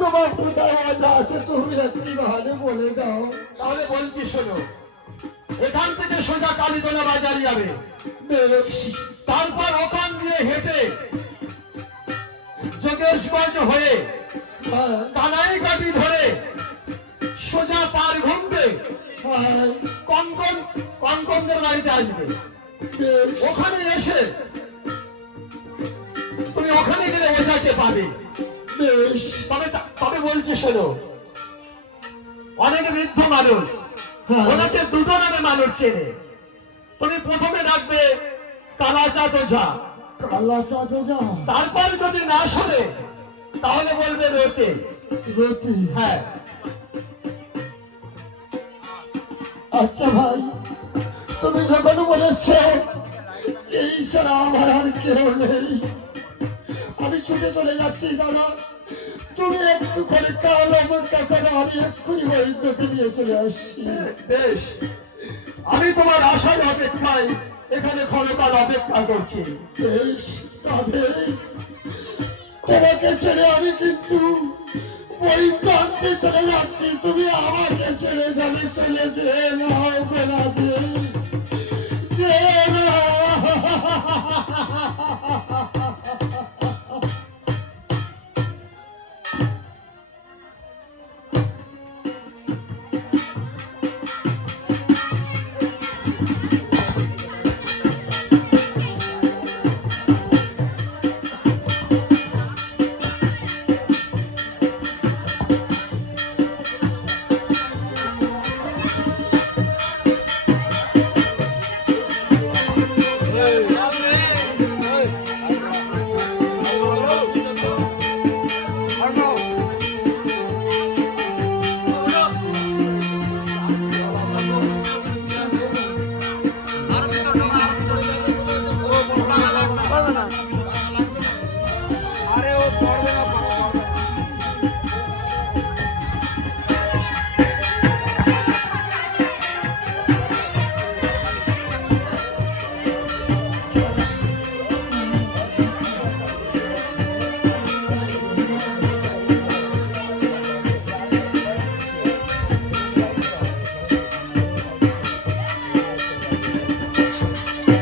তোমার কোথায় আছে তুমি একটু ভালো বলে দাও। তাহলে বলছি শোনো, এখান থেকে সোজা কালীতলা বাজার যাবে, তারপর ওখান দিয়ে হেঁটে যোগেশগঞ্জ হয়ে কানাইঘাটি ধরে সোজা পার ঘুমবে কঙ্কনদের বাড়িতে আসবে। ওখানে এসে তুমি ওখানে গেলে ওটাকে পাবে। তবে বলছি শোনো, অনেক বৃদ্ধ মানুষ, ওনাকে দুটো নামে মানুষ চেনে। তুমি প্রথমে রাখবে কালাচাঁদ ওঝা, কালাচাঁদ ওঝা। তারপর যদি না শোনে তাহলে বলবে রতি। রতি, হ্যাঁ। আচ্ছা ভাই, তুমি যখন বলেছ এই ছাড়া আমার আর কেউ নেই, আমি ছুটে চলে যাচ্ছি। দাদা তুমি একটু করে কাল অপেক্ষা করো, আমি এক্ষুনি বৈদ্যকে নিয়ে চলে আসছি। বেশ, আমি তোমার আশার অপেক্ষায় এখানে ক্ষণকাল অপেক্ষা করছি। বেশ, তবে তোমাকে ছেড়ে আমি কিন্তু বৈদ্য আনতে চলে যাচ্ছি। তুমি আমাকে ছেড়ে যাবে, চলে যে না বেড়াতে যে না।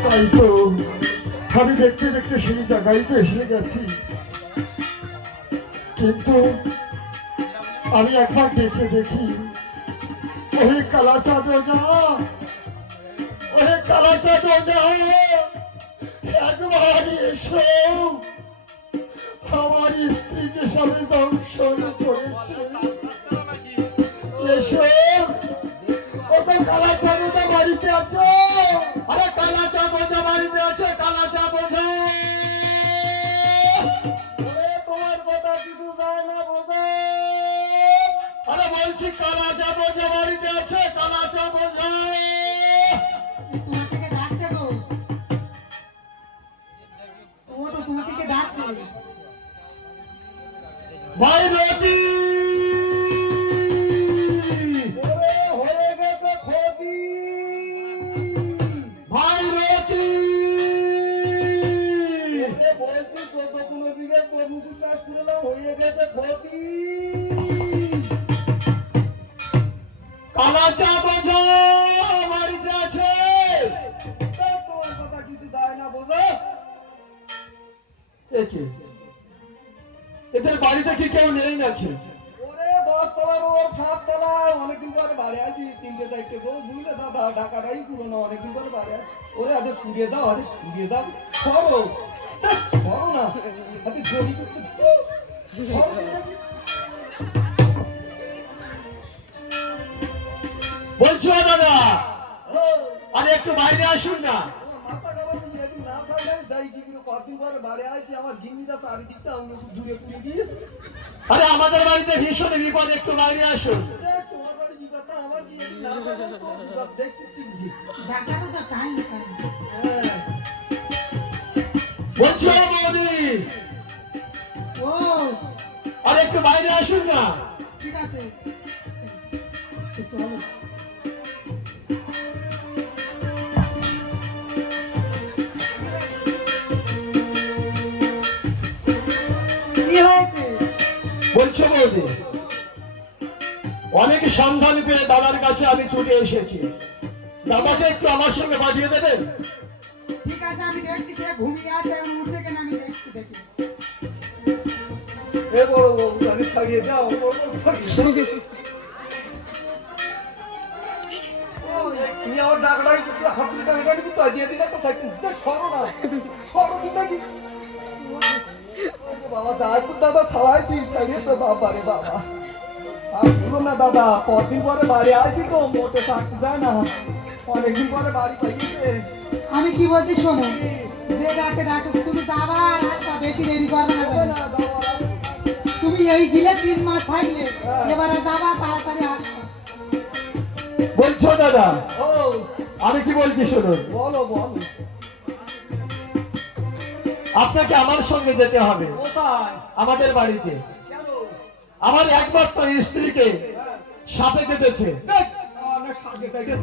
তাই তো আমি দেখতে দেখতে সেই জায়গায় তো এসে গেছি, কিন্তু আমি একবার দেখে দেখি। ওই কালাচাঁদ ওঝা, ওই কালাচাঁদ ওঝা, একবার এসো। আমার স্ত্রীকে সবাই দংশন করেছে, এসো। ওকে কালাচাঁদ ওঝা বাড়িতে আছো? আরে কালাচাঁদ ওঝা বাড়িতে আছে, কালাচাঁদ ওঝা। তোমার কথা কিছু যায় না বোঝা। আরে বলছি কালাচাঁদ ওঝা বাড়িতে আছে, কালাচাঁদ ওঝা। তোমাকে ডাকছে গো, তোমাকে ডাকছে। ভাই রতি, হয়ে গেছে ক্ষতি। ভাই রতি, বলছি 14-15 বিঘা তরমুজ চাষ করলাম, হয়ে গেছে ক্ষতি। কালাচাঁদ ওঝা বাড়িতে আছে। তোমার কথা কিছু যায় না বোঝা। এদের বাড়িতে কি কেউ নেই নাকি? ওরে 10 তলার ওর 7 তলায় অনেকদিন পরে বাড়ি আছি, 3-4টে বউ বুঝলে দাদা, ঢাকাটাই পুরোনো, অনেকদিন পরে বাড়ি আছি। ওরে আজ শুয়ে দাও, আরে শুয়ে দাও, সরো সরো না, আরে জড়ি করতে তো বলছো দাদা, আরে একটু বাইরে আসুন না। মাথা গরম হয়ে একদিন না থাকলে যাই কি করে, কদিন পরে বাড়ি আছি, আমার গিন্নিটা চারিদিকটা অন্য দূরে পুড়িয়ে দিয়েছে। আরে আমাদের বাড়িতে ভীষণ বিপদ, একটু বাইরে আসুন। তোমার বাড়ি বিপদটা আমার কি একদিন না থাকলে তো বিপদ দেখতেছি বুঝি। ডাকারও তো টাইম পাই। হ্যাঁ বলছো বৌদি, ও আরে একটু বাইরে আসুন না। ঠিক আছে, চলো। কি হয়েছে? বলছো বৌদি, অনেক সন্ধান পেয়ে দাদার কাছে আমি ছুটে এসেছি, দাদাকে একটু আমার সঙ্গে পাঠিয়ে দেবেন? ঠিক আছে, আমি দেখছি সে ঘুমিয়ে আছে, এখন উঠবে কেন আমি দেখছি দেখি। এ বড় বউ, তাকে ছাড়িয়ে দাও, বড় বউ, ছাড়িয়ে দাও। ও, তুমি আমার ডাকটাই করতে, হাতুড়ি ডাকটাই করতে দিয়ে দিলে তো থাকতে সরো না, সরো কি নাকি? বাবা তাই তো দাদা ছাড়াইছি, ছাড়িয়েছে বাবা রে বাবা। আর বলো না দাদা, কদিন পরে বাড়ি আসি তো মোটে থাকতে যায় না, অনেকদিন পরে বাড়ি পাইছে। আমি কি বলছি শোনো, যে ডাকে ডাকে তুমি যাবা আর আসবা, বেশি দেরি করবে না যেন। তুমি এই গিলে 3 মাস থাকলে এবারে যাবা, তাড়াতাড়ি আসবা। বলছো দাদা, ও আমি কি বলছি শুনুন, বলো বলো, আপনাকে আমার সঙ্গে যেতে হবে কোথায়? আমাদের বাড়িতে। কেন? আমার একমাত্র স্ত্রীকে হ্যাঁ। সাপে কেটেছে। দেখ, অনেক সাগে সাইডে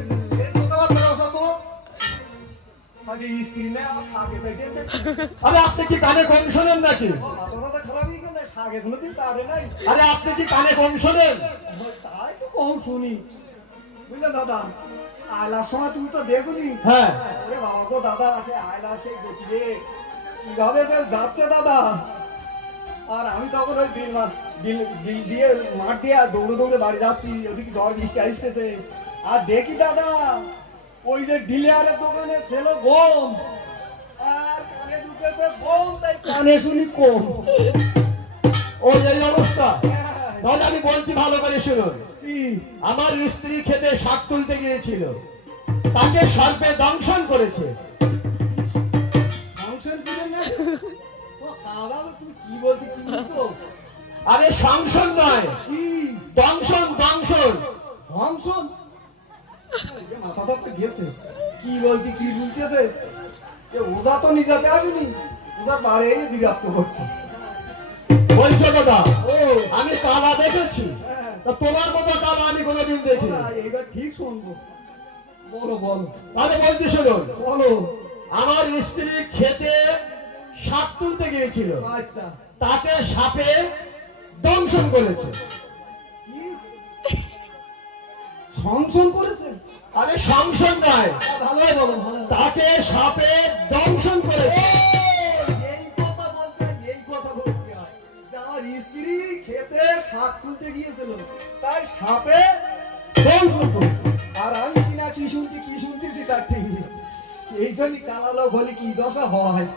এই কথাবার্তা রসা তো আগে স্ত্রী না সাগে সাইডে আরে আপনি কি কানে কম শোনেন নাকি? মাথাটা খারাপই কেন সাগে কোনোদিন তারে নাই। আরে আপনি কি কানে কম শোনেন? তাই তো কম শুনি, বুঝলে দাদা, আয়লার সময় তুমি তো দেখুনি। হ্যাঁ, ওরে বাবা গো দাদা, সে আয়লা সেই গতিবে কিভাবে যে যাচ্ছে দাদা। আর আমি তখন ওই বিল দিয়ে মাঠ দিয়ে দৌড়ে দৌড়ে বাড়ি যাচ্ছি, ওদিকে ঝড় বৃষ্টি আসতেছে। আর দেখি দাদা, ওই যে ডিলিয়ারের দোকানে ছিল গম, আর কানে ঢুকেছে গম, তাই কানে শুনি কম। ওই এই অবস্থা। হ্যাঁ, তাহলে আমি বলছি ভালো করে শুনুন, কি আমার স্ত্রী খেতে শাক তুলতে গিয়েছিল, তাকে সর্পে দংশন করেছে। ফাংশন করে না? ও দাদা, তুমি কি বলতে কি বলতো? আরে সংশন নয়, কি দংশন দংশন। ফাংশন? মাথাটা তো গেছে, কি বলতে কি বুঝতেছে? ওজা তো নিজাতে আসেনি, ওজা বাড়ি বিরক্ত করছে। বলছো দাদা, ও আমি কালা দেখেছি, হ্যাঁ, তা তোমার মতো কালা আমি কোনোদিন দেখি ওরা এইবার ঠিক শুনবো, বলো বলো তাহলে বলছি শুনুন, বলো। আমার স্ত্রী খেতে শাক তুলতে গিয়েছিল, আচ্ছা, তাকে সাপে দংশন করেছে। কি সংশোধন করেছে? আরে সংশন নয়, ভালোই বলো, ভালো। তাকে সাপে দংশন করেছে। এই কথা বলতে হয় যে আমার স্ত্রী খেতে শাক তুলতে গিয়েছিল, তাই সাপে দংশন করেছে। আর আমি কিনা কি শুনতেছি তার ঠিক নেই। এই জন্যই কালা লোক হলে কি দশা হয়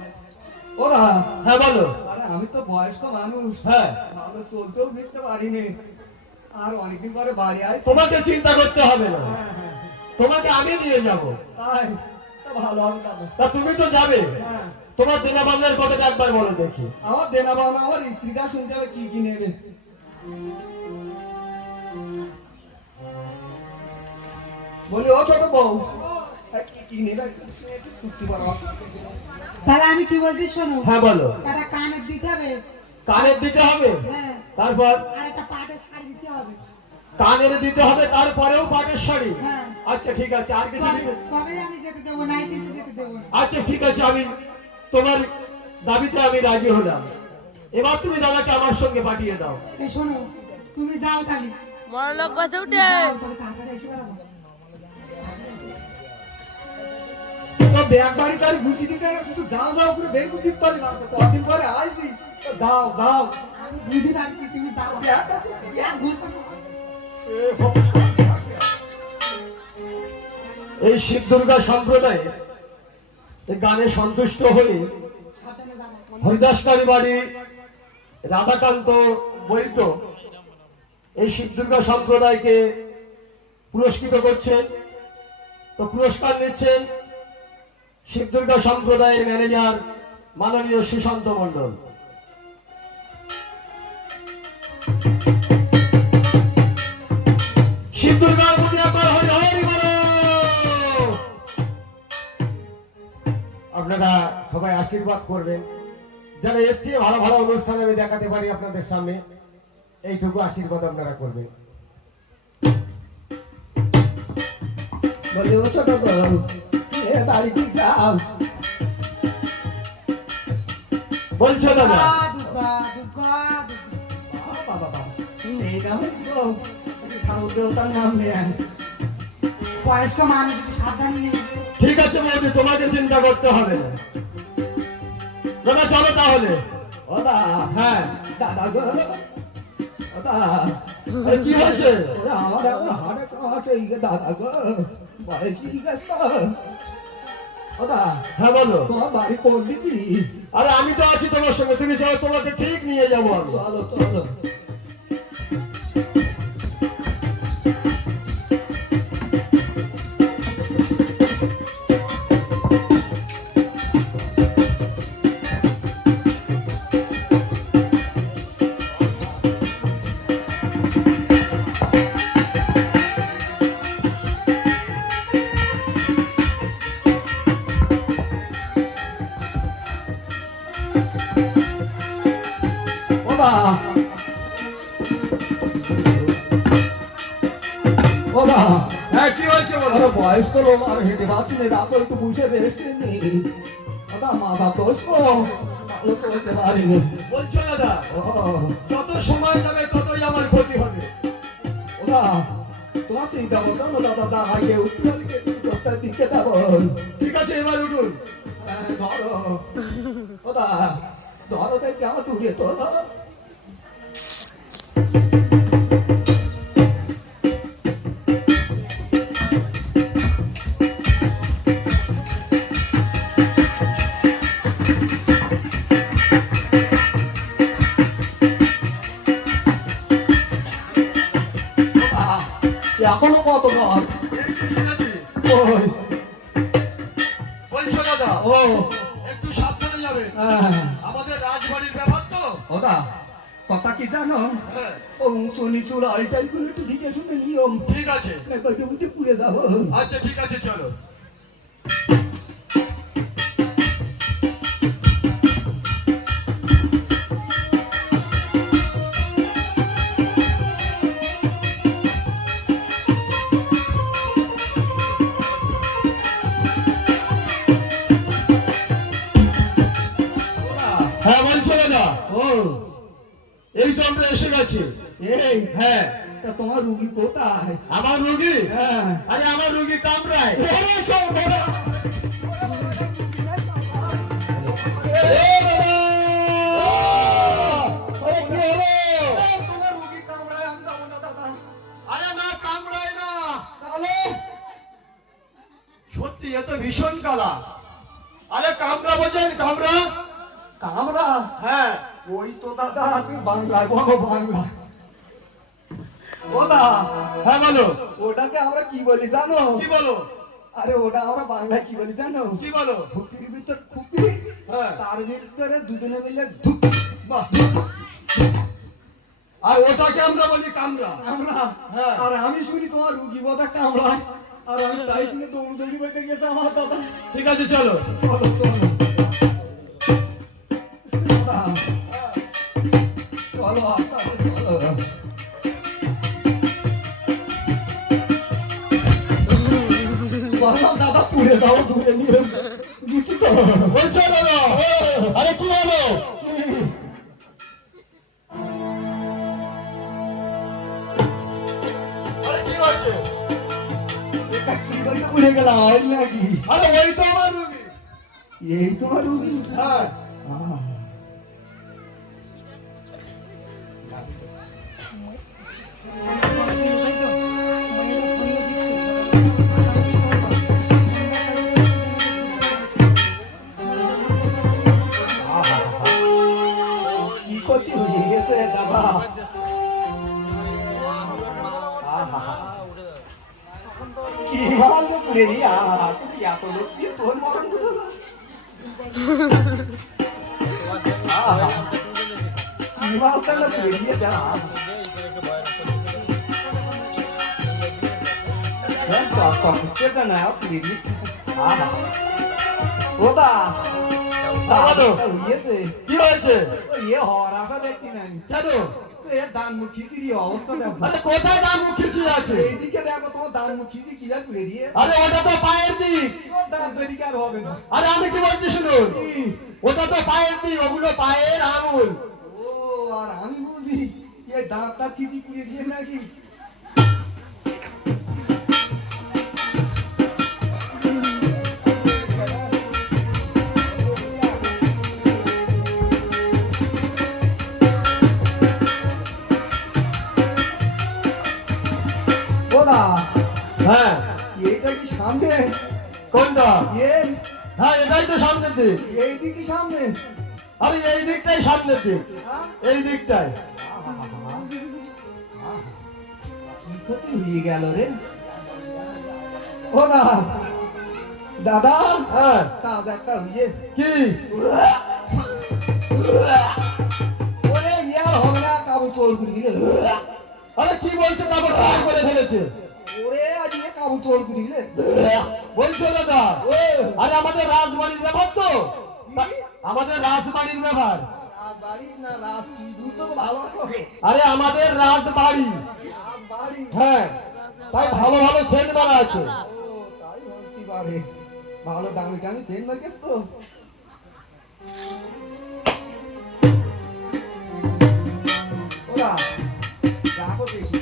ওরা। হ্যাঁ বলো। আরে আমি তো বয়স্ক মানুষ, হ্যাঁ, ভালো চলতেও ফিরতে পারিনি, আর অনেকদিন পরে বাড়ি আয়। তোমাকে চিন্তা করতে হবে না, হ্যাঁ, হ্যাঁ, তোমাকে আমি নিয়ে যাব। তাই তো ভালো হবে দাদা। তা তুমি তো যাবে, হ্যাঁ, তোমার দেনা পাওনার কথাটা একবার বলো দেখি। আমার দেনা পাওনা আমার স্ত্রীটা শুনতে হবে কি কি নেবে। বলি ও ছোট বউ, কি কি নেবে একটু চুক্তি করো। তাহলে আমি কি বলছি শোনো, হ্যাঁ বলো। একটা কানের দিতে হবে, কানের দিতে হবে, হ্যাঁ, তারপর আর একটা পাটের শাড়ি দিতে হবে। কানের দিতে হবে, তারপরেও পাটের শাড়ি। হ্যাঁ, আচ্ছা ঠিক আছে, আর কিছু দিবে? তবে আমি যেতে দেবো, নাই দিতে যেতে দেবো না। আচ্ছা ঠিক আছে, আমি তোমার দাবিতে আমি রাজি হলাম। এবার তুমি দাদাকে আমার সঙ্গে পাঠিয়ে দাও। এই শোনো, তুমি যাও তাহলে, বড়লোক বসে উঠে যাও, তাহলে তাড়াতাড়ি এসে বেড়াবো। তো ব্যাগ বাড়ি টাড়ি গুছি দিতে না, শুধু যাও যাও করে বেগ গুছিতে পারি না। তো কদিন পরে আইছি, তো যাও যাও। আমি বুঝি রাখছি, তুমি যাও। ব্যাগটা গুছি দিয়ে এক ঘুরতে না। এই শিব দুর্গা সম্প্রদায়ে এই গানে সন্তুষ্ট হয়ে সাবধানে যাবো। হরিদাসকারী বাড়ি রাধাকান্ত বৈদ্য এই শিব দুর্গা সম্প্রদায়কে পুরস্কৃত করছেন। তো পুরস্কার নিচ্ছেন শিব দুর্গা সম্প্রদায়ের ম্যানেজার মাননীয় সুশান্ত মণ্ডল। শিব দুর্গার প্রতি একবার হরি হরি বলো। আপনারা সবাই আশীর্বাদ করবেন, যেন এর চেয়ে ভালো ভালো অনুষ্ঠান আমি দেখাতে পারি আপনাদের সামনে, এইটুকু আশীর্বাদ আপনারা করবেন। বলি ও ছোট বউ, এ বাড়িতে যাও। বলছো দাদা, দুর্গা, দুর্গা, দুর্গা। বাবা বাবা মেয়েটা ঠাকুর দেবতার নাম নেয়। বয়স্ক মানুষ একটু সাবধান নিয়ে ঠিক আছে বৌদি, তোমাকে চিন্তা করতে হবে না। দাদা চলো তাহলে। ওদা হ্যাঁ, দাদা গো ওদা আরে কি হয়েছে? আমার এখন হার্টের সমস্যা এই দাদা গো বয়স ঠিক আছে তো? ওদা হ্যাঁ বলো। তোমার বাড়ি কোন দিচ্ছি? আরে আমি তো আছি তোমার সঙ্গে, তুমি যাও, তোমাকে ঠিক নিয়ে যাবো আমি। চলো চলো। ওদা ওদা হ্যাঁ কি হয়েছে বলো। আরে বয়স্ক লোক আর হেঁটে পাচ্ছি না, রাখো একটু বসে রেস্ট নিই। ওদা মাথা দোষ ভালো করতে পারিনি। বলছো দাদা, ও যত সময় যাবে ততই আমার ক্ষতি হবে। ওদা তোমার চিন্তা করতো না দাদা, দাদাকে উত্তর দিকে যাবো। ঠিক আছে এবার উঠুন। ধরো ওদা ধরো দেখে আমার দূরে তো এখনো কত ঘর ওই বলছো দাদা, ও একটু সাবধানে যাবে, হ্যাঁ আমাদের রাজবাড়ির ব্যাপার তো। ওদা কথা কি জানো? হ্যাঁ ও শনি চুল আইটাই গুলো একটু দিকে শুনে নিয়ম ঠিক আছে। বুঝে পুড়ে যাবো। আচ্ছা ঠিক আছে চলো। হ্যাঁ বলছো দাদা, ও এই তো আমরা এসে গেছি। এই হ্যাঁ, তা তোমার রুগী কোথায়? আমার রোগী, হ্যাঁ আরে আমার রোগী কামরায়। ওরে সব ধরো। আরে কি হলো? তোমার রুগী কামড়ায়, আমি যাবো না দাদা। আরে না কামড়ায় না, তাহলে সত্যি এ তো ভীষণ কালা। আরে কামড়া বোঝেন, কামড়া। কামড়া হ্যাঁ ওই তো দাদা তুমি বাংলায় বলো বাংলা। ওদা হ্যাঁ বলো। ওটাকে আমরা কি বলি জানো? কি বলো? আরে ওটা আমরা বাংলায় কি বলি জানো? কি বলো? খুপির ভিতর খুপি, হ্যাঁ। তার ভিতরে দুজনে মিলে ধুপ। বাহ। আর ওটাকে আমরা বলি কামড়া। আমরা হ্যাঁ। আর আমি শুনি তোমার রুগী বোধা কামড়ায়, আর আমি তাই শুনে দৌড়ি বইতে গেছে আমার দাদা। ঠিক আছে চলো। চলো চলো দাদা, চলো আপনাদের চলো। বললাম দাদা পুড়ে যাও দূরে নিয়ে গেছি তো। বলছো দাদা, আরে কি হলো? আরে কি হয়েছে? এটা কি বলতে ভুলে গেলাম হয় নাকি? আরে ওই তো আমার রোগী। এই তোমার রুগী? হ্যাঁ আহ, কি ক্ষতি হয়ে গেছে দাদা? কি ভালো পুড়ে রিয়া, তুমি এত লোক দিয়ে তোর মরণ দিলো না? কি ভালো তাহলে পুড়ে দিয়ে যা। চকচকে না পুড়ে দিয়ে। ওদা বলো। হয়েছে কি হয়েছে? ইয়ে হওয়ার আশা দেখছি না আমি। কেন? এ দান মুখিসির অবস্থা দেখো। আরে কোথায় দাম মুখিয়েছি আছে? এইদিকে দেখো তোমার দান মুখিসি কিভাবে পুড়ে দিয়ে। আরে ওটা তো পায়ের দিক। তোর দান বেরিকে আর হবে না। আরে আমি কি বলছি শুনুন, কি? ওটা তো পায়ের দিক, ওগুলো পায়ের আঙুল। ও আর আমি বুঝি এই দাঁতটা চিচি কুড়িয়ে দিয়ে নাকি ওরা হ্যাঁ এইটা কি সামনে কোনটা? এই হ্যাঁ এটাই তো সামনের দিক। এইদিকে সামনে আরে এই দিকটাই সামনের দিক, হ্যাঁ? এই দিকটাই। কি ক্ষতি হয়ে গেল রে ওরা দাদা হ্যাঁ কাজ একটা হয়ে কি? ওরে ইয়ার হবে না কাবু চোর করি আরে কি বলছো? তারপর কাজ করে ফেলেছে। ওরে আজকে কাবু চোর করি বলছো দাদা? আরে আমাদের রাজবাড়ির ব্যাপার তো, আমাদের রাজবাড়ির ব্যাপার। বাড়ি না রাত কি দুই তো ভালো হবে আরে আমাদের রাজবাড়ি, বাড়ি হ্যাঁ তাই ভালো ভালো সেন্ট মারা আছে। ও তাই হতে পারে ভালো দামি দামি সেন মার্কেস তো ওরা রাখো দেখি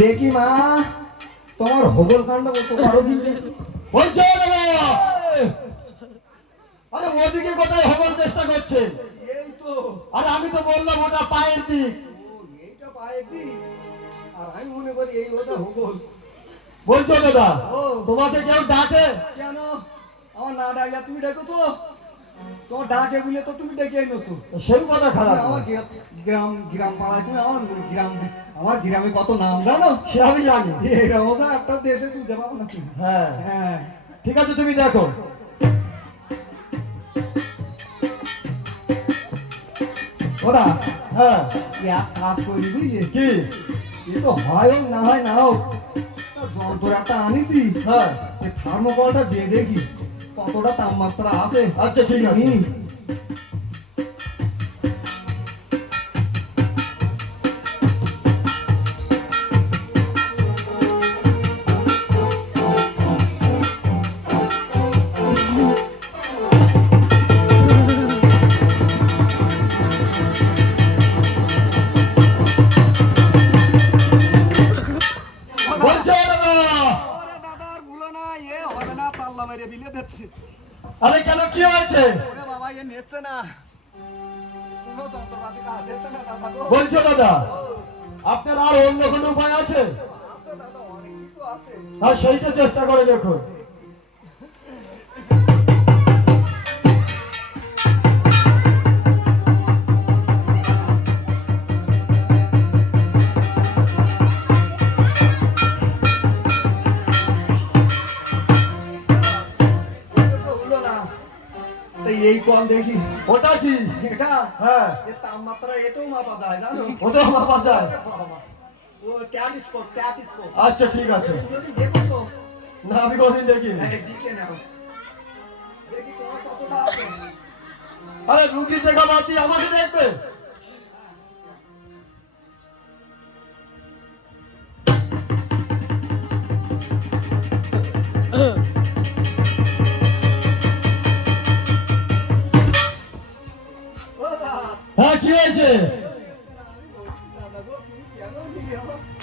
দেখি মা তোমার হবল কাণ্ড করতে পারো দিলে বলছো দাদা? আরে ওদিকে কোথায় হবার চেষ্টা করছে? এই তো আরে আমি তো বললাম ওটা পায়ের দিক। ও এইটা পায়ে দি আর আমি মনে করি এই ওটা হবল বলছো দাদা? ও। তোমাকে কেউ ডাকে? কেন আমার না ডাকলে তুমি ডেকেছো তোমার ডাকে বলে তো তুমি ডেকে এনেছো সেই কথা খারাপ তুমি আমার না। গ্রাম গ্রাম পাড়ায় তুমি আমার গ্রামে কত নাম জানো সে আমি জানি। এই রমজা একটা দেশে তুলতে পারবো না তুমি হ্যাঁ হ্যাঁ ঠিক আছে, তুমি দেখো। ওরা হ্যাঁ এক কাজ করি বুঝলি কি? এ তো হয় হোক না হয় না হোক তা যন্ত্র একটা আনিছি হ্যাঁ এই থার্মোকলটা দিয়ে দেখি কতটা তাপমাত্রা আছে আচ্ছা ঠিক আছে। হুম। বলছো দাদা? ওরে দাদা আর ভুলো না এ হবে না পাল্লা মেরে বিলে দিচ্ছে আরে কেন, কি হয়েছে? ওরে বাবা এ নিচ্ছে না কোনো যন্ত্রপাতি কাজ দিচ্ছে না দাদা গো। বলছো দাদা? আপনার আর অন্য কোনো উপায় আছে? আছে দাদা অনেক কিছু আছে আর সেইটা চেষ্টা করে দেখো। এটা তো হলো না তো এই কল দেখি ওটা কি? এটা হ্যাঁ এর তাপমাত্রা এতেও মাপা যায় জানো ওটা মাপা যায়? ওরে বাবা, ও ট্যালিস্কোপ আচ্ছা ঠিক আছে। যদি দেখছো না আমি কোনদিন দেখি। দিকে নাও দেখি তোমার কতটা আছে আরে রুগী দেখা বাদ দিয়ে আমাকে দেখবে? হ্যাঁ কি হয়েছে?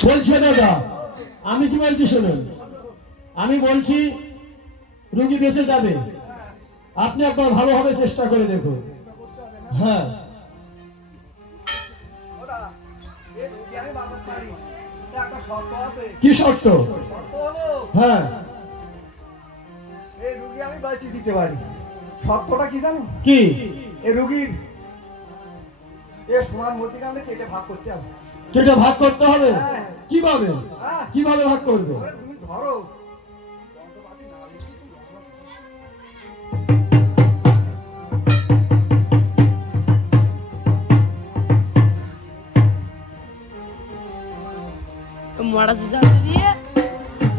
বলছে দাদা, আমি কি বলছি শুনুন। আমি বলছি রুগী বেঁচে যাবে, আপনি একবার ভালোভাবে চেষ্টা করে দেখুন। হ্যাঁ ওরা এই রোগী আমি বাঁচাতে পারি কিন্তু একটা শর্ত আছে কি শর্ত? শর্ত হলো হ্যাঁ এই রুগী আমি বাঁচিয়ে দিতে পারি শর্তটা কি জানো কি? এই রুগীর এ সমান মধ্যিখানে কেটে ভাগ করতে হবে কেটে ভাগ করতে হবে? হ্যাঁ। কিভাবে? হ্যাঁ কিভাবে ভাগ করবে? ওরে তুমি ধরো যন্ত্রপাতি না রেখে তুমি ধরো।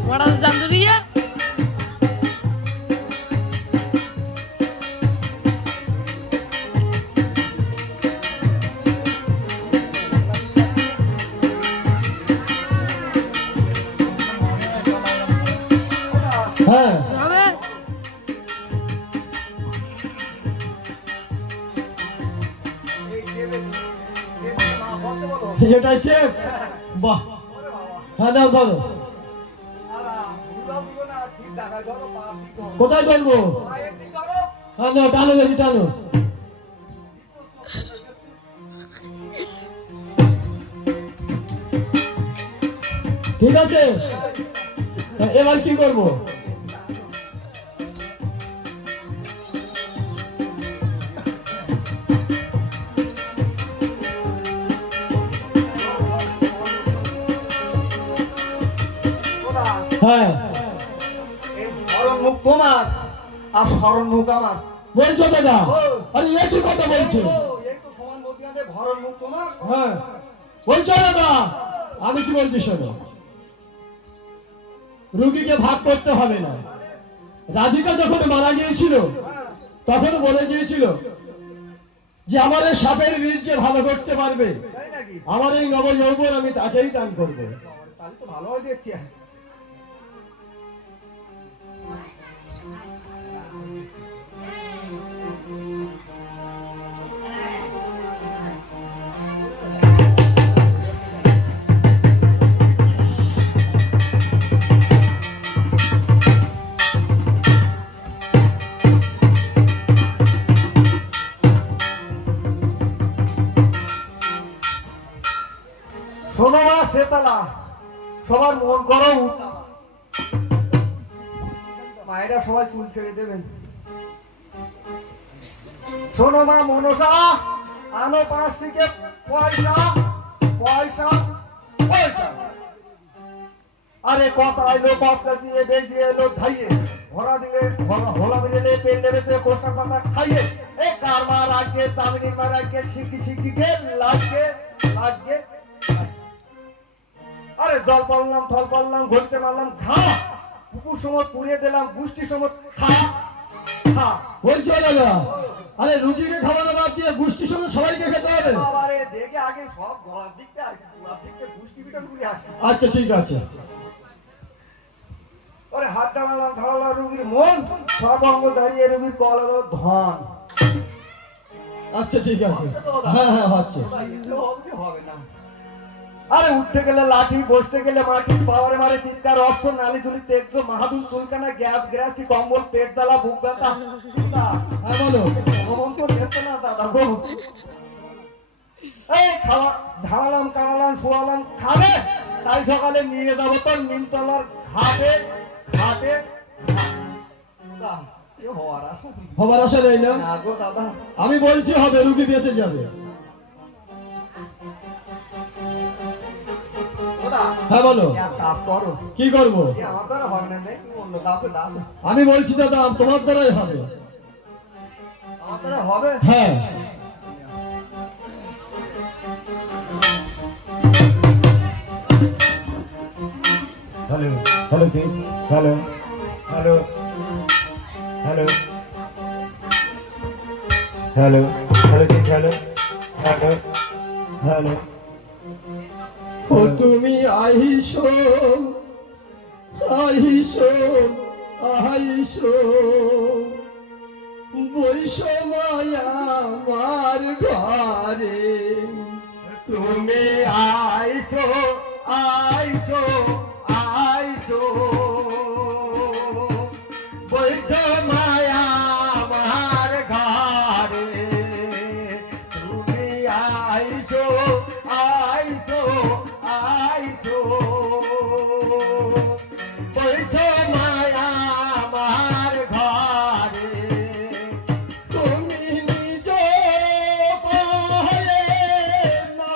মরা জান্দুরিয়া না বলতে বলো এটাই চেপ বাহ ওরে বাবা হ্যাঁ নাও ধরো আরা ভুলাও দিও না ঠিক টাকা ধরো পাপ দিতে হবে কোথায় ধরবো পায়ের দিক ধরো হ্যাঁ নাও টানো দেখি টানো ঠিক আছে এবার কি করবো ওরা হ্যাঁ এই ধরন মুখ তোমার আর ধরন মুখ আমার বলছো দাদা আরে এ কি কথা বলছো এই তো সমান মধ্যে ধরন মুখ তোমার হ্যাঁ বলছো দাদা আমি কি বলছি শোনো রুগীকে ভাগ করতে হবে না রাধিকা যখন মারা গিয়েছিল তখন বলে গিয়েছিল যে আমার এই সাপের বীজ যে ভালো করতে পারবে তাই নাকি আমার এই নব যৌবন আমি তাকেই দান করবো তাহলে তো ভালো হয় দেখছি শোনো মা সেতলা সবার মন করো উতলা। মায়েরা সবাই চুল ছেড়ে দেবেন শোনো মা মনসা আনো 5 থেকে পয়সা পয়সা পয়সা আরে কথা এলো পাঁচ কাছে বেজিয়ে এলো খাইয়ে ভরা দিলে ভোলা দিলে পেল দেবে কোষ্টা কথা খাইয়ে এ কার মা রাখে তামিনী মা রাখে শিখি শিখিকে লাগবে লাগবে আরে জল পাললাম ফল পাললাম ঘুরতে মারলাম খা পুকুর সময় পুড়িয়ে দিলাম গুষ্টি সময় খা খা বলছো দাদা আরে রুগীকে খাওয়ানো বাদ দিয়ে গোষ্ঠীর সঙ্গে সবাইকে খেতে হবে বাবারে দেখে আগে সব গলার দিকতে আসি গলার দিকতে গুষ্টি পিটা ঘুরে আসি আচ্ছা ঠিক আছে ওরে হাত দাঁড়ালাম ধরালাম রুগীর মন সব অঙ্গ দাঁড়িয়ে রুগীর কল হলো ধন আচ্ছা ঠিক আছে হ্যাঁ হ্যাঁ হচ্ছে হবে না আরে উঠতে গেলে লাঠি বসতে গেলে মাটি পাওয়ারে মারে চিৎকার অর্থ নালি ঝুলি তেজ মাহাদুল চুলকানা গ্যাস গ্যাসটি কম্বল পেট জ্বালা বুক ব্যথা হ্যাঁ বলো ভ্রমণ তো দেখতে না দাদা গো এই খাওয়া ঝাড়ালাম কাড়ালাম শোয়ালাম খাবে তাই সকালে নিয়ে যাবো তোর নিমতলার ঘাটে ঘাটে হবার আশা নেই না না গো দাদা আমি বলছি হবে রুগী বেঁচে যাবে হ্যাঁ বলো এক কাজ করো কি করবো এ আমার দ্বারা হবে না তুমি অন্য কাউকে দাও আমি বলছি দাদা তোমার দ্বারাই হবে আমার দ্বারা হবে হ্যাঁ হ্যালো হ্যালো কি hello hello hello hello hello কি হ্যালো হ্যালো হ্যালো ও তুমি আইসো আইসো আইসো বৈশো মায়া আমার ঘরে তুমি আইছো আইছো আইছো বৈঠো মায়া আমার ঘরে তুমি আইছো আইছো আইছো বৈঠো মায়া আমার ঘরে তুমি নিজ পায়ে না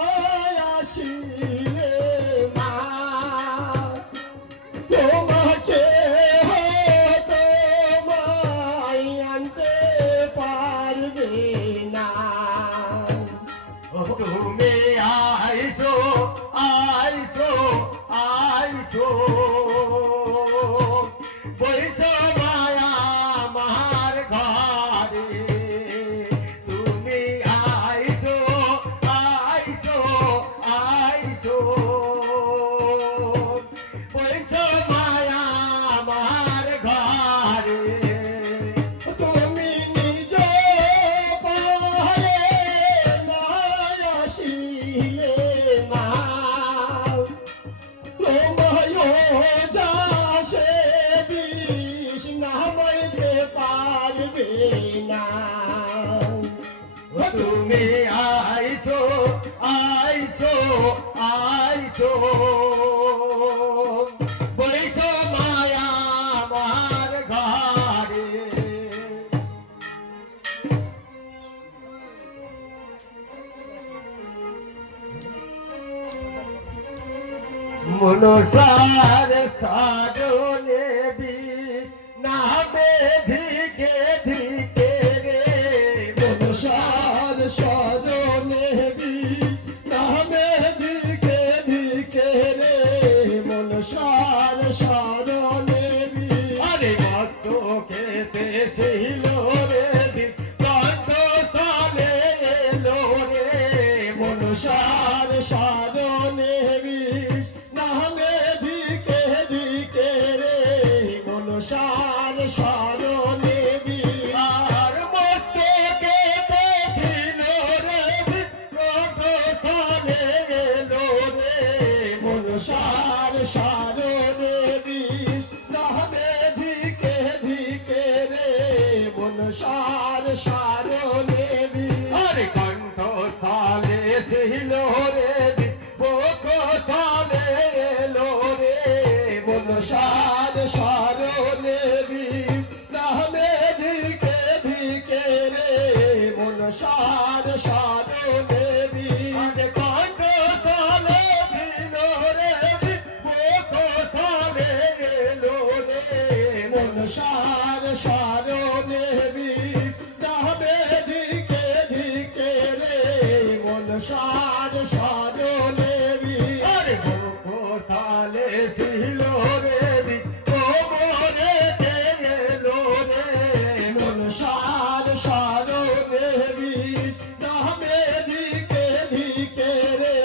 আসিলে মা তোমাকে তোমায় আনতে পারবে না তুমি আইছো আইছো আইছো বৈঠো মায়া আমার ঘরে তুমি আইছো আইছো আইছো বৈঠো মায়া আমার ঘরে তুমি নিজ পায়ে না আইসো বইসো মায়া আমার ঘরে মনসার সাধনে বিষ না বেধিকে ধিকে রে মনসার সাধনে বিষ না বেধিকে ধিকে রে মনসার সাধনে বিষ আরে মস্ত খেতে ছিল রে দিন কত সালে এলো রে মনসার সাধনে বিষ নামে দিকে দিকে রে মনসার সারণে আর মস্তকে ছিল রে কত সালে এলো রে মনসার সারণে বিষ নামে দিকে দিকে রে মনসার সারণে বিষ আরে কণ্ঠ সালে ছিল রে মনসার সারণে বিষ নামে দিকে দিকে রে মনসার সারণে বিষ কণ্ঠ সালে ছিল রে সালে এলো রে মনসার সারণে বিষ নামে দিকে দিকে রে মনসার সারণে বিষ আরে সালে ছিল রে কোমরে এলো রে মনসার সারণে বিষ নামে দিকে দিকে রে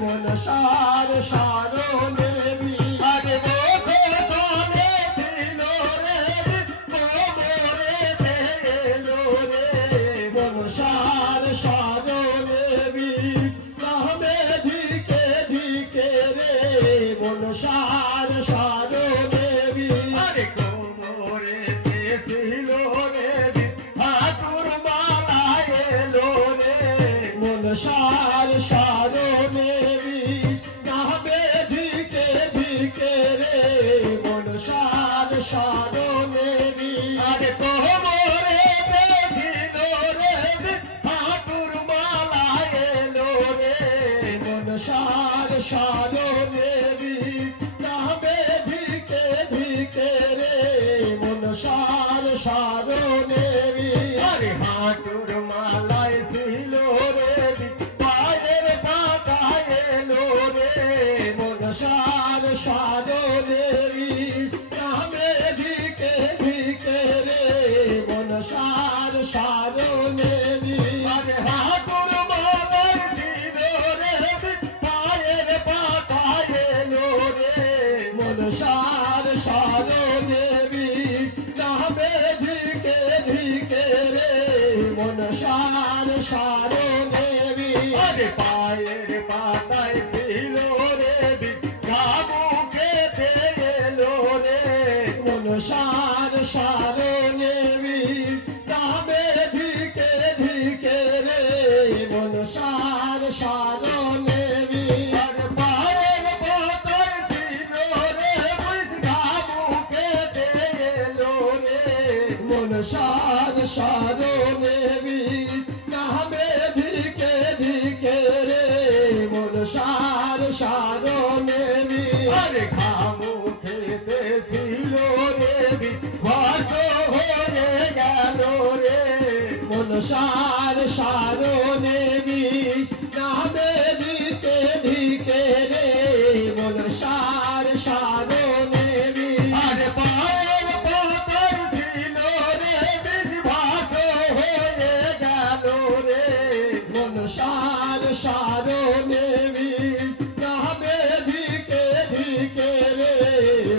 মনসার সারণে বিষ আরে সালে ছিল রে কোমরে এলো রে মনসার সারণে বিষ নামে দিকে দিকে রে মনসার সারণে বিষ আরে কোমরে ছিল রে হাতুর মালা এলো রে মনসার সারণে বিষ নামে দিকে দিকে রে মনসার সারণে বিষ আরে কোমরে ছিল রে হাতুর মালা এলো রে মনসার সারণে বিষ নামে দিকে দিকে রে মনসার সারণে বিষ আরে হাতুর মালায় ছিল রে পায়ের পাতায় এলো রে মনসার সারণে বিষ নামে দিকে দিকে রে মনসার সারণে বিষ আরে হাতুর মালায় ছিল রে পায়ের পাতায় এলো রে মনসার সারণে বিষ নামে দিকে দিকে রে মনসার সারণে বিষ আরে পায়ের পাতায় ছিল রে গাবুকে এলো রে মনসার সারণে বিষ নামে দিকে দিকে রে মনসার সারণে বিষ আর পায়ের পাতায় ছিল রে গাবুকে এলো রে মনসার সারণে বিষ নামে দিকে দিকে রে মনসার সারণে বিষ আরে খাবো খেতে ছিল রে ভাত হয়ে গেল রে মনসার সারণে বিষ নামে দিকে দিকে রে মনসার সারণে বিষ আরে পায়ের পাতায় ছিল রে ভাত হয়ে গেল রে মনসার সারণে বিষ নামে দিকে দিকে রে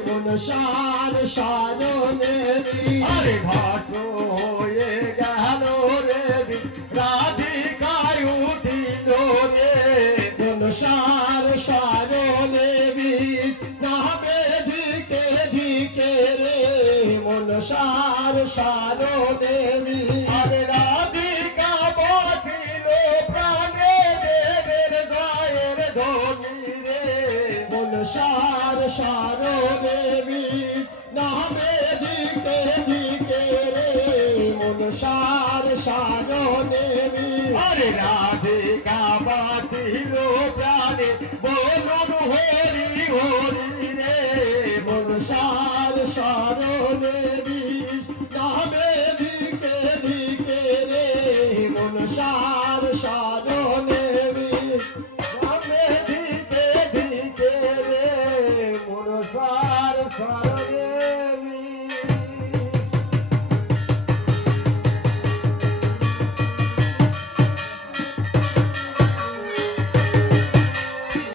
মনসার সারণে বিষ আরে ভাত হয়ে গেল রে রাধিকায় রাধিকা বাতি